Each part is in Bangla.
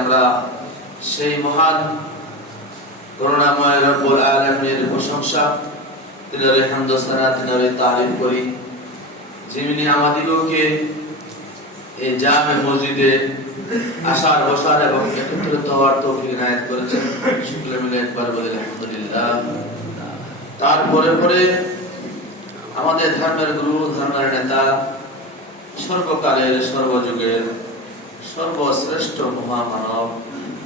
আমরা সেই মহান করুণাময় রব্বুল প্রশংসা তিনারে তিনারে তারিফ করি। যিনি আমাদিগকে এই জামে মসজিদে আসার, বসার এবং একত্রিত হওয়ার তৌফিক করেছেন। শুক্লে মিলে একবার আলহামদুলিল্লাহ। তারপরে পরে আমাদের ধর্মের গুরু, ধর্মের নেতা, সর্বকালের, সর্বযুগের সর্বশ্রেষ্ঠ মহামানব।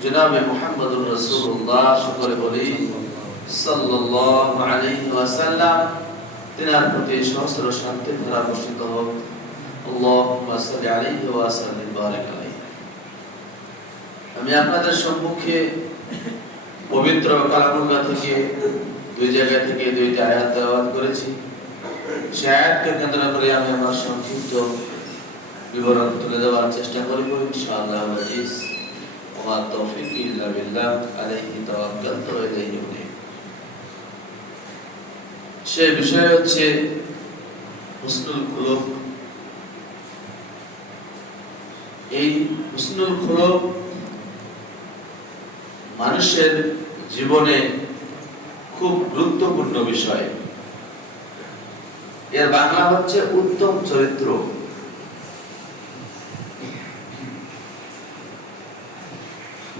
জনাবে মুহাম্মদুর রাসূলুল্লাহ, সকলে বলি, সাল্লাল্লাহু আলাইহি ওয়াসাল্লাম। তিনার প্রতি সহস্র শান্তি ধারা বর্ষিত হোক। আল্লাহুম্মা সাল্লি আলাইহি ওয়া সাল্লিম, বারিক আলাইহি। আমি আপনাদের সম্মুখে পবিত্র কালামুল্লাহ থেকে দুই জায়গা থেকে দুইটা আয়াত তেলাওয়াত করেছি। সে আয়াতকে কেন্দ্র করে আমি আমার সংক্ষিপ্ত বিবরণ তুলে দেওয়ার চেষ্টা করব, ইনশাআল্লাহ আজিজ ওয়া ইল্লা বিল্লাহ, আলাইহি তাওয়াক্কালতু ওয়া ইলাইহি বিষয় হচ্ছে হুসনুল এই হুসনুল মানুষের জীবনে খুব গুরুত্বপূর্ণ বিষয়। এর বাংলা হচ্ছে উত্তম চরিত্র।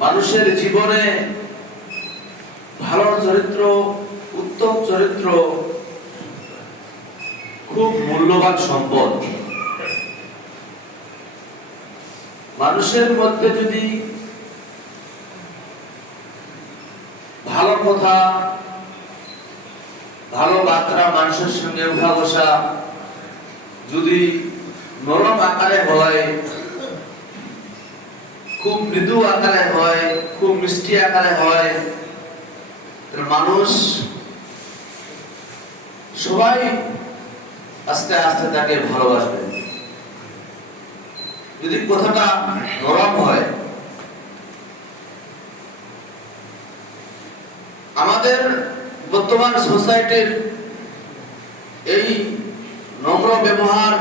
মানুষের জীবনে ভালো চরিত্র, উত্তম চরিত্র খুব মূল্যবান সম্পদ। মানুষের মধ্যে যদি ভালো কথা, ভালো বার্তা, মানুষের সঙ্গে উঠা বসা যদি নরম আকারে হয় খুব মৃদু আকারে হয়, খুব মিষ্টি আকারে হয়। মানুষ সবাই আস্তে আস্তে তাকে ভালোবাসবে। যদি কথাটা নরম হয়, আমাদের বর্তমান সোসাইটির এই নম্র ব্যবহার,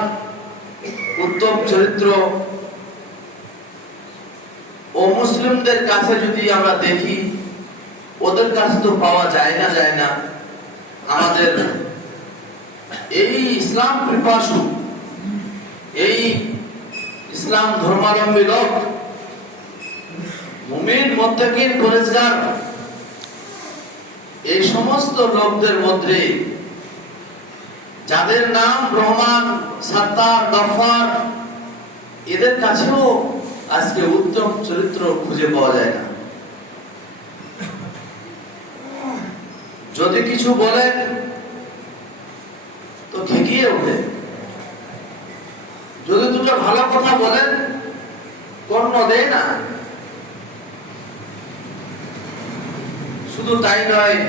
উত্তম চরিত্র মুসলিমদের কাছে যদি আমরা দেখি, ওদের কাছে তো পাওয়া যায় না যায় না। আমাদের এই ইসলাম পিপাসু, এই ইসলাম ধর্মাবলম্বী লোক, মুমিন, মুত্তাকিন, পরেজগার, এই সমস্ত লোকদের মধ্যে যাদের নাম রহমান, সাত্তার গফার এদের কাছেও আজকে উত্তম চরিত্র খুঁজে পাওয়া যায় না। যদি কিছু বলেন, তো ঠেকিয়ে ওঠে যদি দুটো ভালো কথা বলেন, কর্ণ দেয় না। শুধু তাই নয়,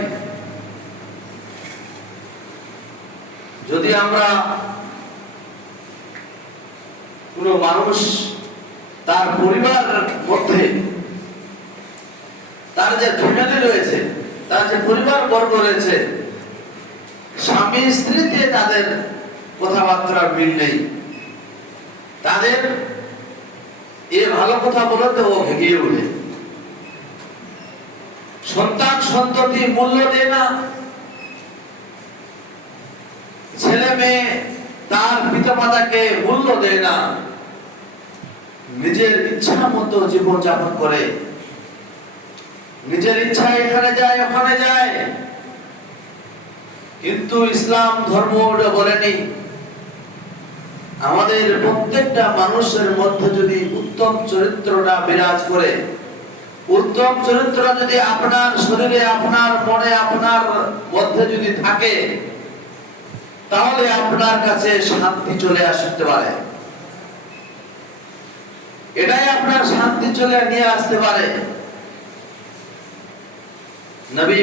যদি আমরা কোন মানুষ তার পরিবার মধ্যে, তার যে ফ্যামিলি রয়েছে, তার যে পরিবার বর্গ রয়েছে, স্বামী স্ত্রীতে তাদের কথাবার্তার মিল নেই। তাদের এ ভালো কথা বলতে ও ভেঙে ওঠে। সন্তান সন্ততি মূল্য দেয় না। ছেলে মেয়ে তার পিতা মাতাকে মূল্য দেয় না। নিজের ইচ্ছা মতো জীবন যাপন করে। নিজের ইচ্ছা এখানে যায়, ওখানে যায়। কিন্তু ইসলাম ধর্ম বলেনি। আমাদের প্রত্যেকটা মানুষের মধ্যে যদি উত্তম চরিত্রটা বিরাজ করে, উত্তম চরিত্র যদি আপনার শরীরে, আপনার মনে, আপনার মধ্যে যদি থাকে, তাহলে আপনার কাছে শান্তি চলে আসতে পারে। এটাই আপনার শান্তি চলে নিয়ে আসতে পারে। নবী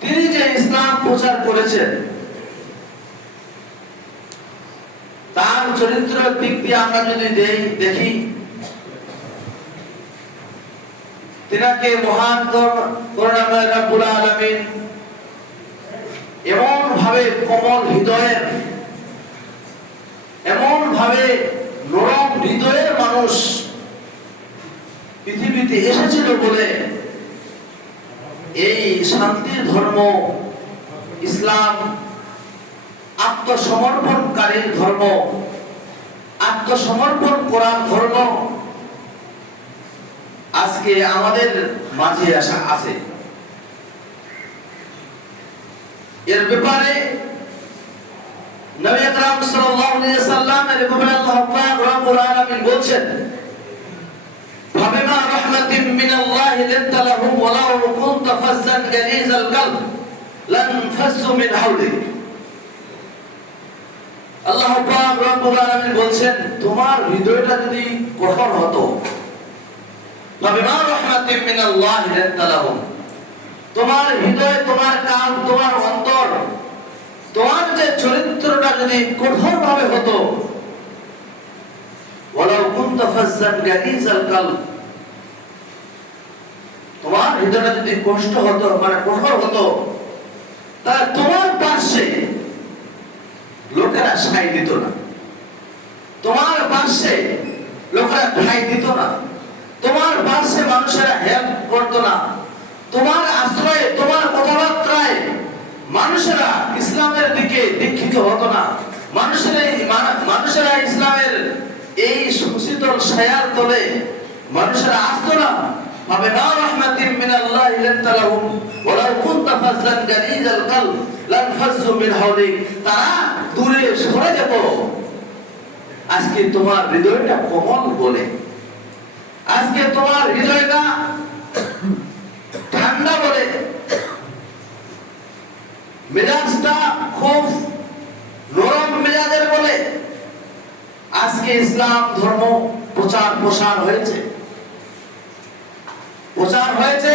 তিনি যে ইসলাম প্রচার করেছেন, তার চরিত্র দিক দিয়ে আমরা যদি দেখি, তিনাকে মহান করুণাময় রব্বুল আলামিন এমন ভাবে কোমল হৃদয়ের এমন ভাবে নরম হৃদয়ের মানুষ পৃথিবীতে এসেছিল বলে এই শান্তির ধর্ম, ইসলাম আত্মসমর্পণকারীর ধর্ম, আত্মসমর্পণ করার ধর্ম আজকে আমাদের মাঝে আসা আছে। এর ব্যাপারে নবী আকরাম সাল্লাল্লাহু আলাইহি সাল্লাম এর ব্যাপারে আল্লাহ পাক রব্বুল আলামিন বলছেন فبما رحمة من الله لنت لهم ولو كنت فزا غليظ القلب لانفضوا من حولك আল্লাহ পাক রব্বুল আলামিন বলছেন তোমার হৃদয়টা যদি কঠোর হতো فبما رحمة من الله لنت لهم তোমার হৃদয়, তোমার কান, তোমার অন্তর, তোমার যে চরিত্রটা যদি কঠোর ভাবে হতো তোমার হৃদয়টা যদি কষ্ট হতো মানে কঠোর হতো তাহলে তোমার পাশে লোকেরা সাই দিত না। তোমার পাশে লোকেরা ঠাই দিত না। তোমার পাশে মানুষেরা হেল্প করতো না। তোমার আশ্রয়ে, তোমার কথাবার্তায় মানুষেরা ইসলামের দিকে দীক্ষিত হতো না। মানুষেরা মানুষেরা ইসলামের এই সুশীতল ছায়ার তলে মানুষেরা আসতো না। না মিন আল্লাহ ওয়ালাউ কুনতা গালিজাল মিন তারা দূরে সরে যেত। আজকে তোমার হৃদয়টা কোমল বলে। আজকে তোমার হৃদয়টা ঠান্ডা বলে, মেজাজটা খুব নরম মেজাজের বলে, আজকে ইসলাম ধর্ম প্রচার প্রসার হয়েছে। প্রচার হয়েছে,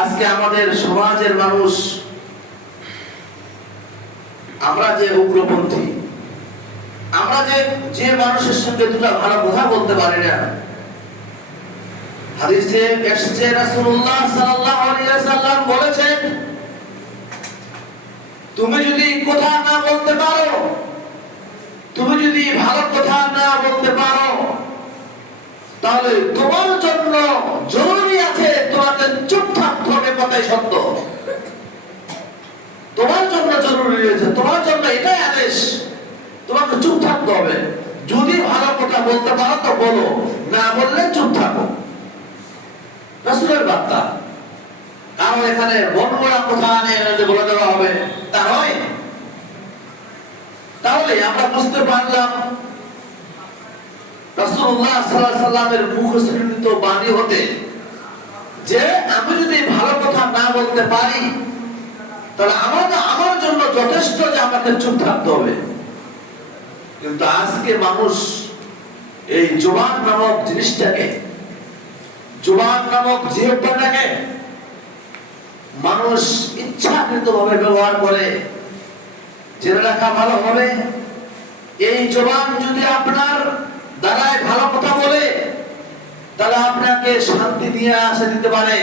আজকে আমাদের সমাজের মানুষ, আমরা যে উগ্রপন্থী, আমরা যে যে মানুষের সঙ্গে দুটা ভালো কথা বলতে পারি না হাদিসে এসেছে রাসূলুল্লাহ সাল্লাল্লাহু আলাইহি ওয়াসাল্লাম বলেছেন, তুমি যদি কথা না বলতে পারো, তুমি যদি ভালো কথা না বলতে পারো, তাহলে তোমার জন্য জরুরি আছে তোমাকে চুপ থাকতে হবে কথাই সত্য। তোমার জন্য জরুরি রয়েছে তোমার জন্য এটাই আদেশ। তোমাকে চুপ থাকতে হবে। যদি ভালো কথা বলতে পারো তো বলো, না বললে চুপ থাকো। রসুলের বার্তা। কারণ এখানে কথা নিয়ে বলে দেওয়া হবে, তা নয়। তাহলে আমরা বুঝতে পারলাম বাণী হতে যে, আমি যদি ভালো কথা না বলতে পারি, তাহলে আমার আমার জন্য যথেষ্ট যে আমাকে চুপ থাকতে হবে। কিন্তু আজকে মানুষ এই জবান নামক জিনিসটাকে জবান নামক জিহ্বাটাকে মানুষ ইচ্ছাকৃত ভাবে ব্যবহার করে। জেনে রাখা ভালো হবে, এই জবান যদি আপনার দ্বারায় ভালো কথা বলে, তাহলে আপনাকে শান্তি দিয়ে আসে দিতে পারে।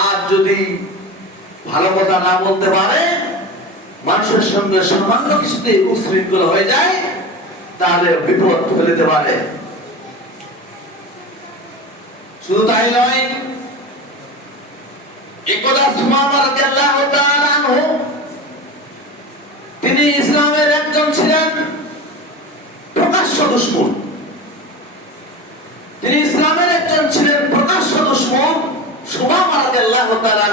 আর যদি ভালো কথা না বলতে পারে, মানুষের সঙ্গে সামান্য কিছুতে উশৃঙ্খল হয়ে যায়, তাহলে বিপদ ফেলতে পারে। শুধু তাই নয়, একদা সুমামা রাদিয়াল্লাহু তাআলা তিনি ইসলামের একজন ছিলেন প্রকাশ্য দুশ্মন। তিনি ইসলামের একজন ছিলেন প্রকাশ্য দুশ্মন সুমামা রাদিয়াল্লাহু তাআলা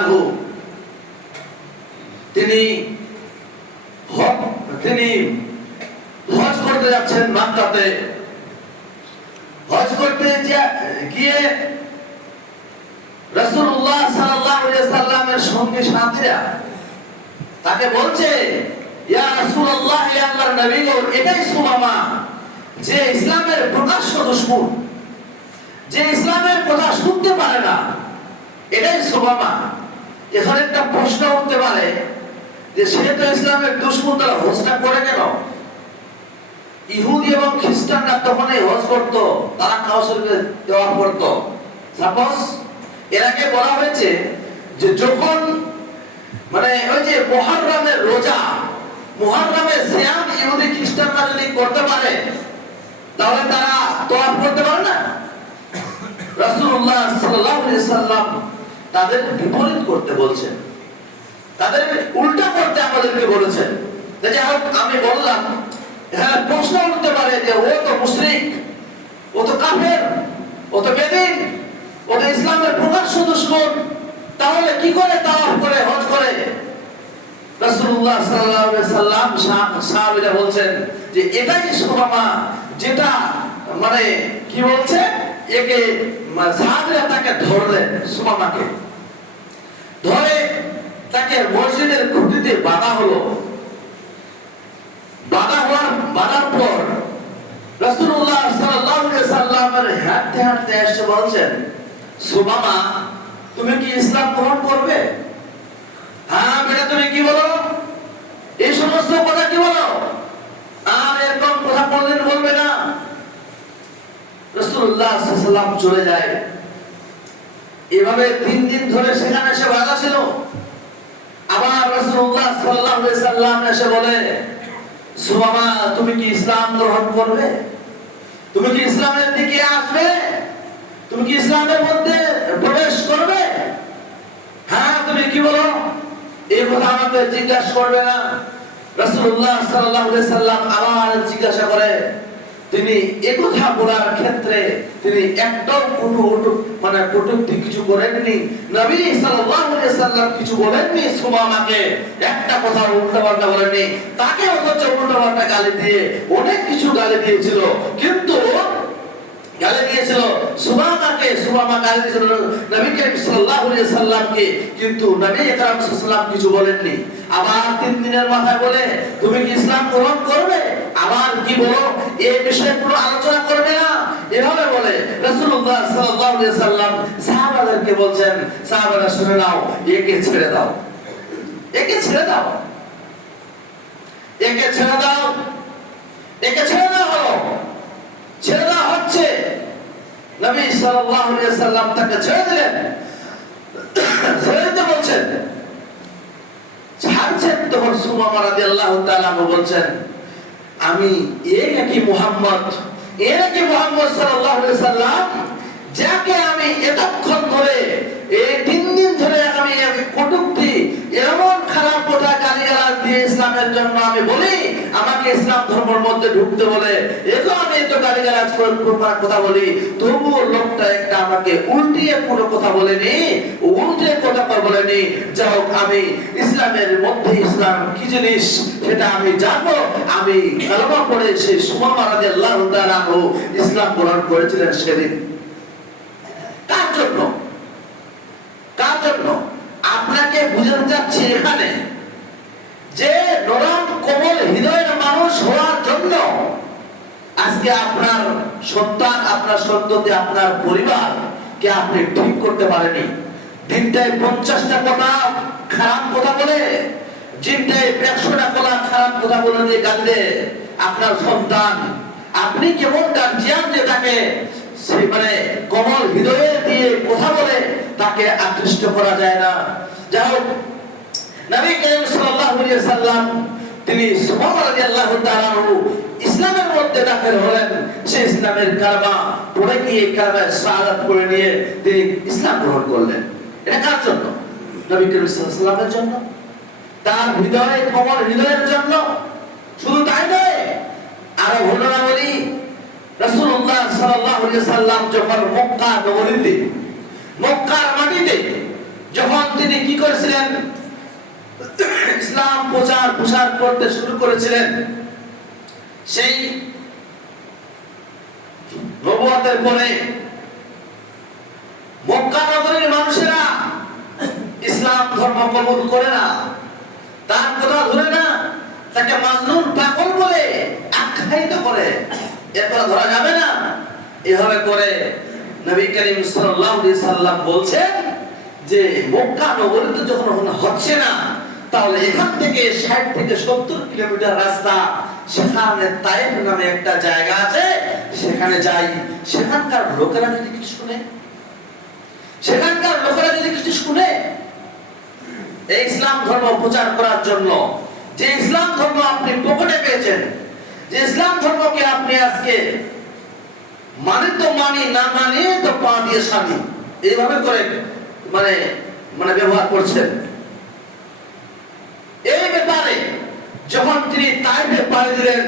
তিনি তিনি হজ করতে যাচ্ছেন মক্কাতে। হজ করতে গিয়ে আলাইহি সাল্লামের সঙ্গে সাথীরা তাকে বলছে, ইয়া রাসূলুল্লাহ, ইয়া আল্লাহর নবী এটাই সুমামা যে ইসলামের প্রকাশ্য দুশমন, যে ইসলামের কথা শুনতে পারে না, এটাই সুমামা এখানে একটা প্রশ্ন উঠতে পারে, যে সে তো ইসলামের দুশ্মন তারা হজটা করে কেন? ইহুদি এবং খ্রিস্টানরা তখন এই হজ করতো, তারা কাউসরকে দেওয়া করতো। সাপোজ আগে বলা হয়েছে যে যখন মানে ওই যে মহররমের রোজা মুহররমে সিয়াম ইহুদি খ্রিস্টানরা যদি করতে পারে, তাহলে তারা তোয়াফ করতে পারে না? সাল্লাম তাদের বিপরীত করতে বলছেন। তাদের উল্টা করতে আমাদেরকে বলেছেন। হোক, আমি বললাম হ্যাঁ প্রশ্ন উঠতে পারে যে ও তো মুশরিক, ও তো কাফের, ও তো বেদিন। ও তো ইসলামের প্রকাশ্য দুশ্মন তাহলে কি করে তাওয়াফ করে, হজ করে? রাসূলুল্লাহ সাল্লাল্লাহু আলাইহি সাল্লাম সাহাবীরা বলছেন যে এটাই যেটা মানে কি বলছে? একে সাহাবীরা তাকে ধরে তাকে মসজিদের খুঁটিতে বাঁধা হলো। বাঁধা হওয়ার বাধার পর রাসূলুল্লাহ সাল্লাল্লাহু আলাইহি সাল্লামের হাঁটতে হাঁটতে এসে বলছেন সুমামা তুমি কি ইসলাম গ্রহণ করবে? হ্যাঁ বেটা, তুমি কি বলো? এই সমস্ত কথা কি বলো? আর কথা বললেন বলবে না। সাল্লাল্লাহু চলে যায়। এভাবে তিন দিন ধরে সেখানে বাধা ছিল। আবার রাসূলুল্লাহ সাল্লাল্লাহু আলাইহি সাল্লাম এসে বলে তুমি কি ইসলাম গ্রহণ করবে? তুমি কি ইসলামের দিকে আসবে? তুমি কি ইসলামের মধ্যে প্রবেশ করবে? হ্যাঁ তুমি কি বলো? এই কথা আমাকে জিজ্ঞাসা করবে না। রাসূলুল্লাহ সাল্লাল্লাহু আলাইহি সাল্লাম জিজ্ঞাসা করে তিনি বলার ক্ষেত্রে তিনি কোনো মানে কটূক্তি কিছু করেননি? নবী সাল্লাল্লাহু আলাইহি সাল্লাম কিছু বলেননি সুমামাকে। একটা কথা উল্টাপাল্টা বলেননি। তাকে অথচ উল্টাপাল্টা গালি দিয়ে, অনেক কিছু গালি দিয়েছিল। কিন্তু গালি দিয়েছিল। সুমামাকে সুমামা গালি দিয়েছিল। নবী করিম সাল্লাল্লাহু আলাইহি সাল্লামকে কিন্তু নবী আকরাম সাল্লাল্লাহু কিছু বলেননি। আবার তিন দিনের মাথায় বলে, তুমি কি ইসলাম গ্রহণ করবে? আবার কি বলো? এই বিষয়ে কোনো আলোচনা করবে না? এভাবে বলে রাসূলুল্লাহ সাল্লাল্লাহু আলাইহি সাল্লাম সাহাবাদেরকে বলছেন, সাহাবারা শুনে নাও, একে ছেড়ে দাও। একে ছেড়ে দাও। একে ছেড়ে দাও। একে ছেড়ে দাও হলো। দেওয়া হচ্ছে নবী সাল্লাল্লাহু আলাইহি সাল্লাম তাকে ছেড়ে দিলেন। ছেড়ে বলছেন, ছাড়ছেন তখন সুমামা বলছেন, আমি এ নাকি মুহাম্মদ, এ নাকি মুহাম্মদ সাল্লাল্লাহু সাল্লাম যাকে আমি এতক্ষণ ধরে এই তিন দিন ধরে আমি কটূক্তি, এমন খারাপ কথা দিয়ে ইসলামের জন্য আমি বলি, আমাকে ইসলাম ধর্মের মধ্যে ঢুকতে বলে এতো আমি তো গালিগালাজ করে করবার কথা বলি। তবুও লোকটা একটা আমাকে উল্টিয়ে কোনো কথা বলেনি, উল্টে কথা বলেনি, যা হোক, আমি ইসলামের মধ্যে ইসলাম কি জিনিস সেটা আমি জানব। আমি কালমা পড়ে সেই ইসলাম গ্রহণ করেছিলেন সেদিন। কার জন্য? কার জন্য? আপনাকে বুঝাতে যাচ্ছে এখানে যে নরম কোমল হৃদয়ের মানুষ হওয়ার জন্য আজকে আপনার সন্তান, আপনার সন্ততি, আপনার পরিবার কে আপনি ঠিক করতে পারেনি। দিনটায় পঞ্চাশটা কথা খারাপ কথা বলে, দিনটায় একশোটা কথা খারাপ কথা বলে দিয়ে কাঁদে আপনার সন্তান, আপনি কেমন গার্জিয়ান যে তাকে মানে কমল হৃদয়ে দিয়ে কথা বলে, তাকে আকৃষ্ট করা যায় না। যাই হোক, নবী করিম সাল্লাল্লাহু আলাইহি সাল্লাম তিনি সুবহান রাদিয়াল্লাহু তাআলা ইসলামের মধ্যে দাখিল হলেন। সে ইসলামের কালমা পড়ে গিয়ে কালমায় শাহাদাত করে নিয়ে তিনি ইসলাম গ্রহণ করলেন। এটা কার জন্য? নবী করিম সাল্লাল্লাহু আলাইহি জন্য। তার হৃদয়ে, কমল হৃদয়ের জন্য। শুধু তাই নয়, আরও ঘটনা বলি রাসূলুল্লাহ সাল্লাল্লাহু আলাইহি সাল্লাম যখন মক্কা নগরীতে, মক্কার মাটিতে যখন তিনি কি করেছিলেন? ইসলাম প্রচার প্রসার করতে শুরু করেছিলেন। সেই নবুয়তের পরে মক্কা নগরীর মানুষেরা ইসলাম ধর্ম কবুল করে না। তার কথা ধরে না তাকে মাজনুন পাগল বলে আখ্যায়িত করে। এর কথা ধরা যাবে না। এভাবে করে নবী করিম সাল্লাল্লাহু সাল্লাম বলছেন যে, মক্কা নগরীতে যখন হচ্ছে না, তাহলে এখান থেকে 60 থেকে 70 কিলোমিটার রাস্তা, সেখানে তাইফ নামে একটা জায়গা আছে, সেখানে যাই। সেখানকার লোকেরা যদি কিছু শুনে, সেখানকার লোকেরা যদি কিছু শুনে, এই ইসলাম ধর্ম প্রচার করার জন্য যে ইসলাম ধর্ম আপনি পকেটে পেয়েছেন, যে ইসলাম ধর্মকে আপনি আজকে মানে তো মানি, না মানি, তো পা দিয়ে স্বামী এইভাবে করে মানে মানে ব্যবহার করছেন। এই ব্যাপারে যখন তিনি তাইফে পাড়ি দিলেন,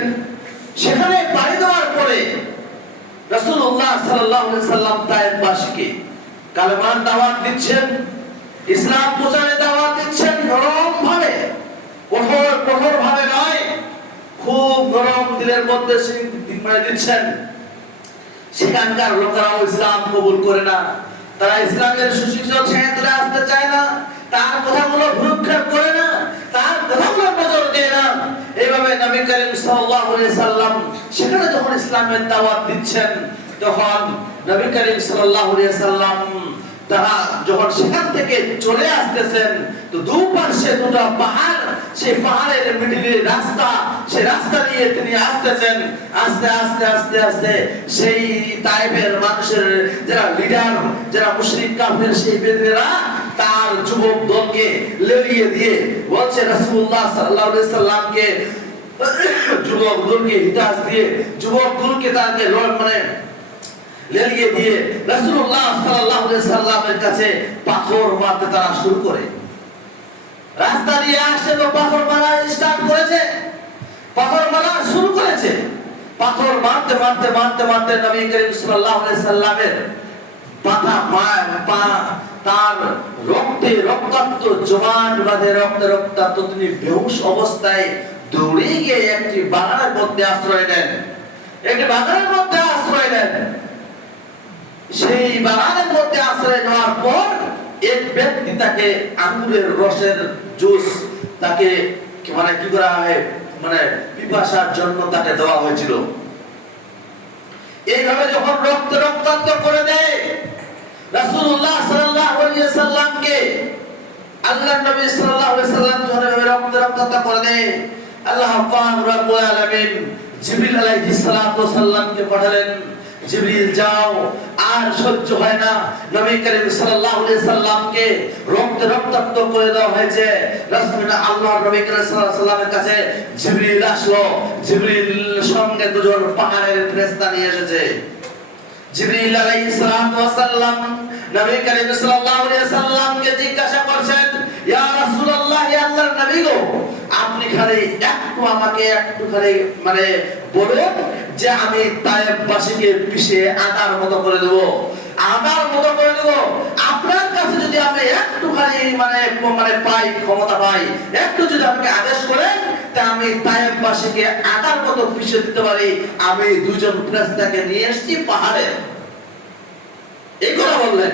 সেখানে পাড়ি দেওয়ার পরে আলাইহি সাল্লাম তাইফবাসীকে কালেমার দাওয়াত দিচ্ছেন, ইসলাম প্রচারের দাওয়াত দিচ্ছেন ভাবে কঠোর কঠোর ভাবে নয়। খুব নরম দিলের মধ্যে মানে দিচ্ছেন। সেখানকার লোকেরাও ইসলাম কবুল করে না। তারা ইসলামের সুশিক্ষক ছেড়ে আসতে চায় না। তার কথাগুলো ভ্রুক্ষেপ করে না। তার কথাগুলো নজর দেয় না। এইভাবে নবী করিম সাল্লাল্লাহু সাল্লাম সেখানে যখন ইসলামের দাওয়াত দিচ্ছেন তখন নবী করিম সাল্লাল্লাহু আলাইহি সাল্লাম তারা যখন সেখান থেকে চলে আসতেছেন, তো দুপাশে দুটো পাহাড় সেই পাহাড়ের মিডিলে রাস্তা সেই রাস্তা দিয়ে তিনি আসতেছেন। আস্তে আস্তে আস্তে আস্তে সেই তাইবের মানুষের যারা লিডার, যারা মুশরিক, কাফের, সেই বেদিনেরা তার যুবক দলকে লেলিয়ে দিয়ে বলছে, রাসূলুল্লাহ সাল্লাল্লাহু আলাইহি সাল্লামকে, যুবক দলকে হিতাস দিয়ে, যুবক দলকে তাকে লড়- মানে লেলিয়ে দিয়ে রাসূলুল্লাহ সাল্লাল্লাহু আলাইহি সাল্লামের কাছে পাথর মারতে তারা শুরু করে। রাস্তা দিয়ে আসছে তো পাথর মারা স্টার্ট করেছে। পাথর মারা শুরু করেছে। পাথর মারতে মারতে মারতে মারতে নবী করিম সাল্লাল্লাহু আলাইহি সাল্লামের পাতা পা- তার রক্তে রক্তাক্ত জবান বাঁধে, রক্তে রক্তাক্ত তিনি বেহুশ অবস্থায় দৌড়ে গিয়ে একটি বাগানের মধ্যে আশ্রয় নেন। একটি বাগানের মধ্যে আশ্রয় নেন। সেই বাগানের মধ্যে আশ্রয় নেওয়ার পর এক ব্যক্তি তাকে আঙ্গুরের রসের জুস তাকে মানে কি করা হয় মানে পিপাসার জন্য তাকে দেওয়া হয়েছিল। এইভাবে যখন রক্ত রক্তাক্ত করে দেয়, রাসূলুল্লাহ সাল্লাল্লাহু আলাইহি সাল্লামকে নবী সাল্লাল্লাহু আলাইহি সাল্লাম রক্ত করে দেয়, আল্লাহ পাক রব্বুল আলামিন জিবরিল আলাইহিস সালাতু সাল্লামকে পাঠালেন। জিবরিল, যাও। আর সহ্য হয় না। নবী করিম সাল্লাল্লাহু আলাইহি সাল্লামকে রক্ত রক্তাক্ত করে দেওয়া হয়েছে। রাসূল আল্লাহ নবী করিম সাল্লাল্লাহু আলাইহি সাল্লামের কাছে জিবরিল আসলো। জিবরিল সঙ্গে দুজন পাহাড়ের ফেরেশতা নিয়ে এসেছে। জিবরিল আলাইহিস সালাতু ওয়াসাল্লাম নবী করিম সাল্লাল্লাহু আলাইহি সাল্লামকে জিজ্ঞাসা করছেন, ইয়া রাসূলুল্লাহ, ইয়া আল্লাহর নবী গো আপনি খালি একটু আমাকে একটু খালি মানে বলুন যে আমি তায়েববাসীকে পিষে আদার মতো করে দেব। আদার মতো করে দেব। আপনার কাছে যদি আমি একটু খালি মানে মানে পাই, ক্ষমতা পাই, একটু যদি আমাকে আদেশ করেন, তা আমি তায়েববাসীকে আদার মতো পিষে দিতে পারি। আমি দুজন ফেরেশতাকে নিয়ে এসেছি পাহাড়ে। এই কথা বললেন।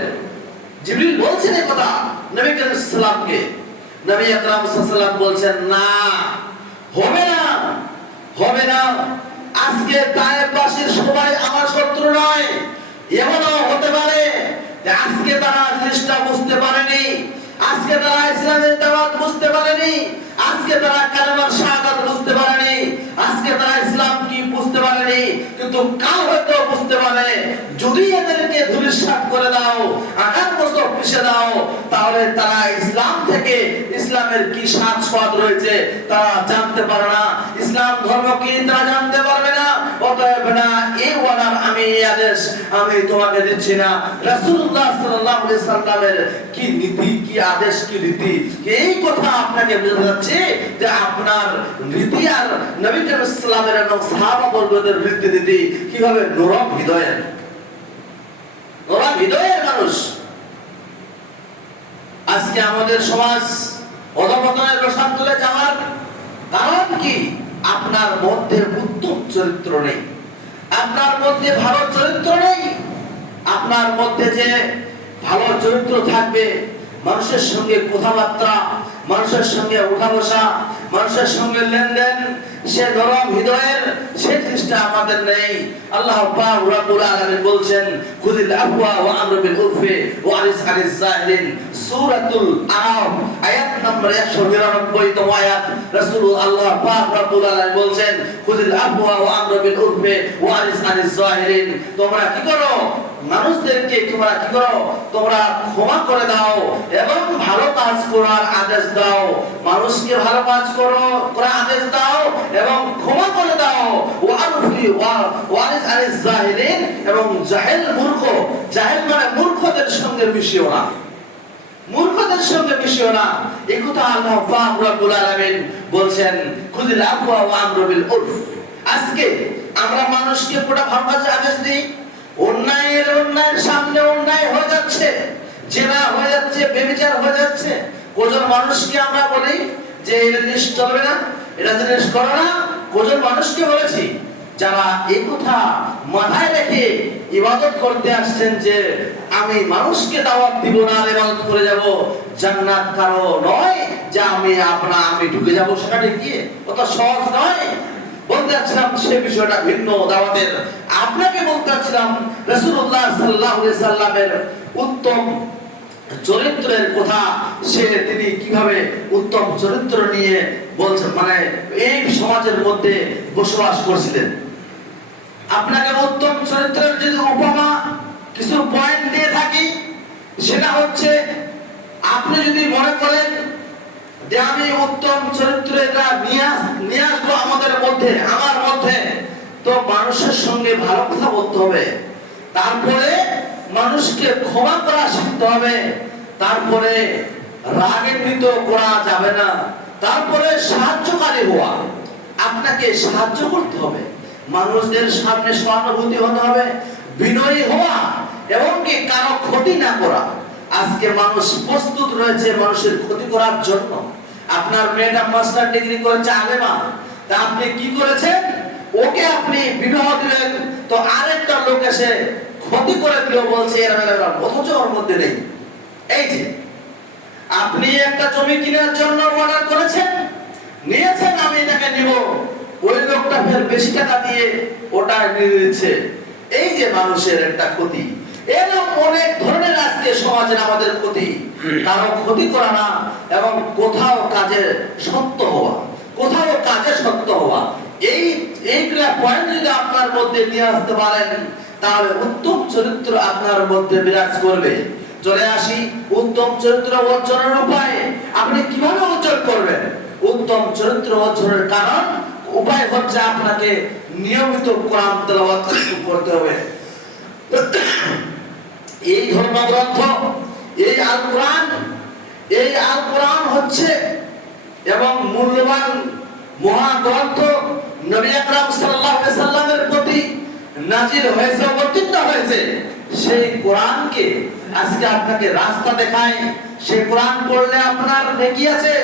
জিবরিল বলছেন এই কথা নবী করিম সাল্লামকে। নবী আকরাম সাল্লাল্লাহু বলছেন, না, হবে না হবে না। আজকে তায়েববাসীর সবাই আমার শত্রু নয়। এমনও হতে পারে যে আজকে তারা জিনিসটা বুঝতে পারেনি, আজকে তারা ইসলামের দাওয়াত বুঝতে পারেনি, আজকে তারা কালেমার শাহাদাত বুঝতে পারেনি, আজকে তারা ইসলাম কি বুঝতে পারেনি। কিন্তু কাল হয়তো বুঝতে পারে। যদি এদেরকে ধূলিসাৎ করে দাও পিষে দাও। তাহলে তারা ইসলাম থেকে ইসলামের কি স্বাদ স্বাদ রয়েছে তারা জানতে পারে না। ইসলাম ধর্ম কি তারা জানতে পারবে না? অতএব না এই ওয়াদার আমি আদেশ আমি তোমাকে দিচ্ছি না। রাসূলুল্লাহ সাল্লাল্লাহু আলাইহি সাল্লামের কি নীতি, কি আদেশ, কি রীতি? এই কথা আপনাকে বোঝাতে যাচ্ছে যে আপনার রীতি আর নবী করিম সাল্লামের এবং সাহাবা বর্গদের রীতি নীতি কীভাবে নরম হৃদয়ের? নরম হৃদয়ের মানুষ। আজকে আমাদের সমাজ অধপতনের প্রসাদ তুলে যাওয়ার কারণ কি? আপনার মধ্যে উত্তম চরিত্র নেই। আপনার মধ্যে ভালো চরিত্র নেই। আপনার মধ্যে যে ভালো চরিত্র থাকবে, মানুষের সঙ্গে কথাবার্তা, মানুষের সঙ্গে উঠা বসা মানুষের সঙ্গে লেনদেন, সে নরম হৃদয়ের, সে জিনিসটা আমাদের নেই। আল্লাহ আলামিন বলছেন, খুদিল আফওয়া ওয়া আমর বিল ওয়া আরিস জাহিলিন। সূরাতুল আয়াত নম্বর 199 তম আয়াত। আল্লাহ পাক আলামিন বলছেন, খুদিল আফওয়া ওয়া আমর বিল ওয়া আরিস জাহিলিন। তোমরা কি করো? মানুষদেরকে তোমরা কি করো? তোমরা ক্ষমা করে দাও এবং ভালো কাজ করার আদেশ দাও। মানুষকে ভালো কাজ করো, করার আদেশ দাও এবং ক্ষমা করে দাও। ওয়ারফি ওয়ারিস জাহিলিন এবং জাহেল মূর্খ, জাহেল মানে মূর্খদের সঙ্গে মিশিও না। মূর্খদের সঙ্গে মিশিও না। কথা আল্লাহ পাক রব্বুল আলামিন বলছেন খুদিল আফওয়া ওয়া উরফ। আজকে আমরা মানুষকে পুরো ভালো কাজে আদেশ দিই। অন্যায়ের অন্যায়ের সামনে অন্যায় হয়ে যাচ্ছে, জেনা হয়ে যাচ্ছে, বেবিচার হয়ে যাচ্ছে। কজন মানুষকে আমরা বলি যে এটা জিনিস চলবে না, এটা জিনিস করো না। কজন মানুষকে বলেছি যারা এই কথা মাথায় রেখে ইবাদত করতে আসছেন যে আমি মানুষকে দাওয়াত দিব না আর ইবাদত করে যাব, জান্নাত কারও নয় যে আমি আপনা আমি ঢুকে যাব সেখানে গিয়ে অত সহজ নয়। আপনাকে বলতে চাচ্ছিলাম রাসূলুল্লাহ সাল্লাল্লাহু আলাইহি সাল্লামের উত্তম চরিত্রের কথা সে তিনি কীভাবে উত্তম চরিত্র নিয়ে বলছেন মানে এই সমাজের মধ্যে বসবাস করছিলেন। আপনাকে উত্তম চরিত্রের যদি উপমা, কিছু পয়েন্ট দিয়ে থাকি, সেটা হচ্ছে, আপনি যদি মনে করেন যে আমি উত্তম চরিত্র এটা নিয়ে নিয়ে আমাদের মধ্যে, আমার মধ্যে, তো মানুষের সঙ্গে ভালো কথা বলতে হবে। তারপরে মানুষকে ক্ষমা করা শিখতে হবে। তারপরে রাগান্বিত করা যাবে না। তারপরে সাহায্যকারী হওয়া। আপনাকে সাহায্য করতে হবে। মানুষদের সামনে সহানুভূতি হতে হবে, বিনয়ী হওয়া, এবং কি কারও ক্ষতি না করা। আজকে মানুষ প্রস্তুত রয়েছে মানুষের ক্ষতি করার জন্য। আপনার মেয়েটা মাস্টার ডিগ্রি করেছে আলেমা। তা আপনি কি করেছেন? ওকে আপনি বিবাহ দিলেন। তো আরেকটা লোক এসে ক্ষতি করে দিল, বলছে, এরা এরা অথচ ওর মধ্যে নেই। এই যে, আপনি একটা জমি কেনার জন্য অর্ডার করেছেন, নিয়েছেন, আমি এটাকে নিব। ওই লোকটা ফের বেশি টাকা দিয়ে ওটা নিয়ে নিচ্ছে। এই যে মানুষের একটা ক্ষতি। আপনার মধ্যে নিয়ে আসতে পারেন, তাহলে উত্তম চরিত্র আপনার মধ্যে বিরাজ করবে। চলে আসি উত্তম চরিত্র অর্জনের উপায়। আপনি কীভাবে অর্জন করবেন? উত্তম চরিত্র অর্জনের কারণ, উপায় হচ্ছে আপনাকে নিয়মিত করতে হবে। এই ধর্মগ্রন্থ, এই আল কোরআন, এই আল কোরআন হচ্ছে এবং মূল্যবান মহাগ্রন্থ নবী আকরাম সাল্লাল্লাহু আলাইহি সাল্লামের প্রতি নাজিল হয়েছে, অবতীর্ণ হয়েছে। সেই কোরআনকে আজকে আপনাকে রাস্তা দেখায়। সেই কোরআন পড়লে আপনার নেকি আছে?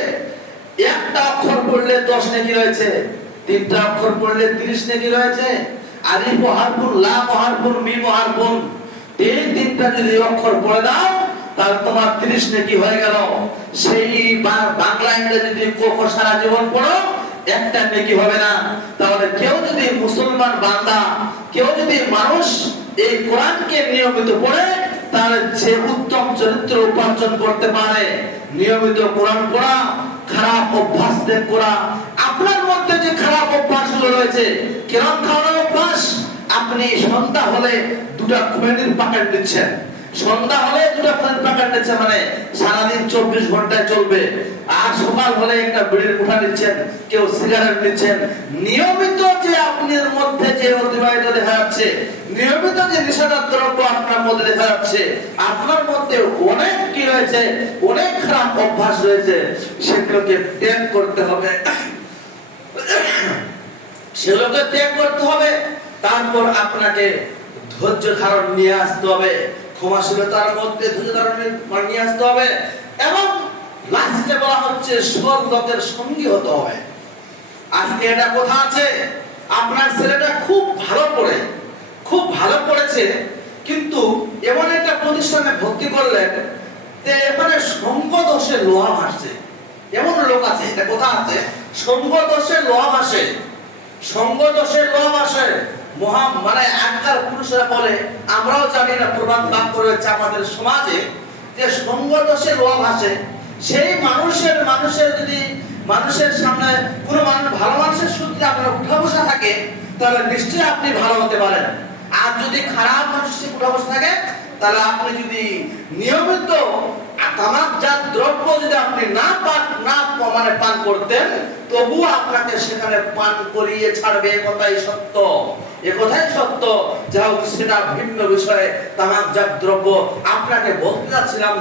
একটা অক্ষর পড়লে দশ নেকি রয়েছে, তিনটা অক্ষর পড়লে তিরিশ নেকি রয়েছে। আলিফ হারফুন লাম হারফুন, মিম হারফুন। এই তিনটা যদি অক্ষর পড়ে দাও, তাহলে তোমার তিরিশ নেকি হয়ে গেল। সেই বাংলা ইংরেজি যদি সারা জীবন পড়ো, একটা নেকি হবে না। তাহলে কেউ যদি মুসলমান বান্দা, কেউ যদি মানুষ এই কোরআনকে নিয়মিত পড়ে, তাহলে সে উত্তম চরিত্র উপার্জন করতে পারে। নিয়মিত কোরআন পড়া, খারাপ অভ্যাস ত্যাগ করা। আপনার মধ্যে যে খারাপ অভ্যাসগুলো রয়েছে, কিরম খারাপ অভ্যাস? আপনি সন্ধ্যা হলে দুটা খুমেনির প্যাকেট দিচ্ছেন সন্ধ্যা হলে দুটা খুমেনির প্যাকেট দিচ্ছেন মানে সারাদিন চব্বিশ ঘন্টায় চলবে। আর সকাল হলে একটা বিড়ির মুঠা নিচ্ছেন, কেউ সিগারেট নিচ্ছেন। নিয়মিত যে আপনার মধ্যে যে অতিবাহিত দেখা যাচ্ছে, নিয়মিত যে নিষেধাজ্ঞা দ্রব্য আপনার মধ্যে দেখা যাচ্ছে, আপনার মধ্যে অনেক কি রয়েছে, অনেক খারাপ অভ্যাস রয়েছে, সেগুলোকে ত্যাগ করতে হবে। সেগুলোকে ত্যাগ করতে হবে। তারপর আপনাকে ধৈর্য ধারণ নিয়ে আসতে হবে, ক্ষমাশীলতার মধ্যে ধৈর্য ধারণ নিয়ে- নিয়ে আসতে হবে, এবং লাস্টে বলা হচ্ছে স্বর্গতের সঙ্গী হতে হবে। আজকে এটা কথা আছে, আপনার ছেলেটা খুব ভালো পড়ে, খুব ভালো পড়েছে, কিন্তু এমন একটা প্রতিষ্ঠানে ভর্তি করলেন যে এখানে সঙ্গ দোষে লোহা ভাসছে। এমন লোক আছে, এটা কথা আছে সঙ্গ দোষে লোহা ভাসে সঙ্গ দোষে লোহা ভাসে। মহা মানে পুরুষরা বলে, আমরাও জানি না প্রবাদ বাক্য রয়েছে আমাদের সমাজে যে সঙ্গ দোষে লোহা সেই মানুষের মানুষের যদি, মানুষের সামনে কোনো মানুষ, ভালো মানুষের সূত্রে আপনার উঠা বসা থাকে, তাহলে নিশ্চয়ই আপনি ভালো হতে পারেন। আর যদি খারাপ মানসিক অবস্থা থাকে, তাহলে আপনি যদি নিয়মিত দ্রব্য যদি আপনি না পান, না মানে পান করতেন, তবুও আপনাকে সেখানে পান করিয়ে ছাড়বে, কথাই সত্য। এ সত্য। যা হোক, সেটা ভিন্ন বিষয়ে দ্রব্য। আপনাকে বলতে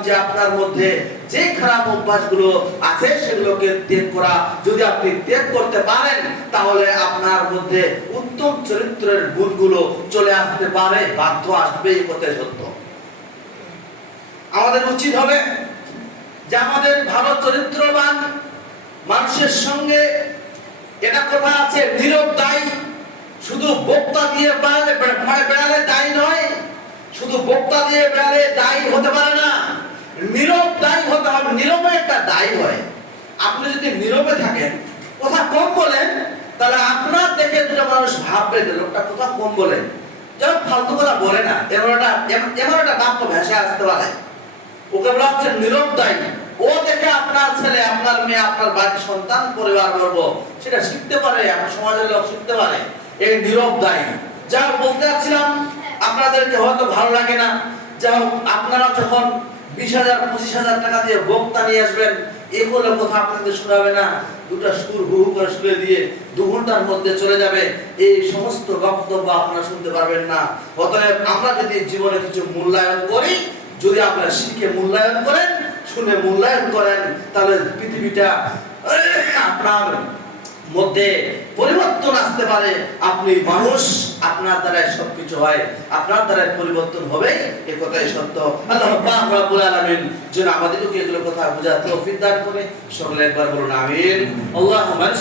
যে আপনার মধ্যে যে খারাপ অভ্যাসগুলো আছে, সেগুলোকে ত্যাগ করা। যদি আপনি ত্যাগ করতে পারেন, তাহলে আপনার মধ্যে উত্তম চরিত্রের গুণগুলো চলে আসতে পারে। বাধ্য আসবে এই কথাই সত্য। আমাদের উচিত হবে যে আমাদের ভালো চরিত্রবান মানুষের সঙ্গে, এটা কথা আছে, নীরব দায়ী। শুধু বক্তা দিয়ে বেড়ালে মানে বেড়ালে দায়ী নয়, শুধু বক্তা দিয়ে বেড়ালে দায়ী হতে পারে না। নীরব দায়ী হতে হবে, নীরবে একটা দায়ী হয়। আপনি যদি নীরবে থাকেন, কথা কম বলেন, তাহলে আপনার দেখে দুটো মানুষ ভাববে যে লোকটা কথা কম বলেন যেমন ফালতু কথা বলে না। এমন একটা এমন- একটা বাক্য ভাষা আসতে পারে। ওকে বলা হচ্ছে নীরব দায়ী। ও দেখে আপনার ছেলে, আপনার মেয়ে, আপনার বাড়ির সন্তান, পরিবার বর্গ সেটা শিখতে পারে আমার সমাজের লোক শিখতে পারে। এই নীরব দায়ী। যা বলতে চাচ্ছিলাম আপনাদেরকে হয়তো ভালো লাগে না। যা আপনারা যখন বিশ হাজার, পঁচিশ হাজার টাকা দিয়ে বক্তা নিয়ে আসবেন এগুলো কথা আপনাদের শোনাবে না। দুটা সুর হু হু করে শুনে দিয়ে দু ঘণ্টার মধ্যে চলে যাবে। এই সমস্ত বক্তব্য আপনারা শুনতে পারবেন না। অতএব আমরা যদি জীবনে কিছু মূল্যায়ন করি, যদি আপনারা শিখে মূল্যায়ন করেন, শুনে মূল্যায়ন করেন, তাহলে পৃথিবীটা আপনার মধ্যে পরিবর্তন আসতে পারে। আপনি মানুষ, আপনার দ্বারাই সবকিছু হয়। আপনার দ্বারাই পরিবর্তন হবে এ কথাই সত্য। আল্লাহ রব্বুল আলামিন যেন আমাদেরকে এগুলো কথা বোঝা তৌফিক দান করে। সকলে একবার বলুন, আমিন।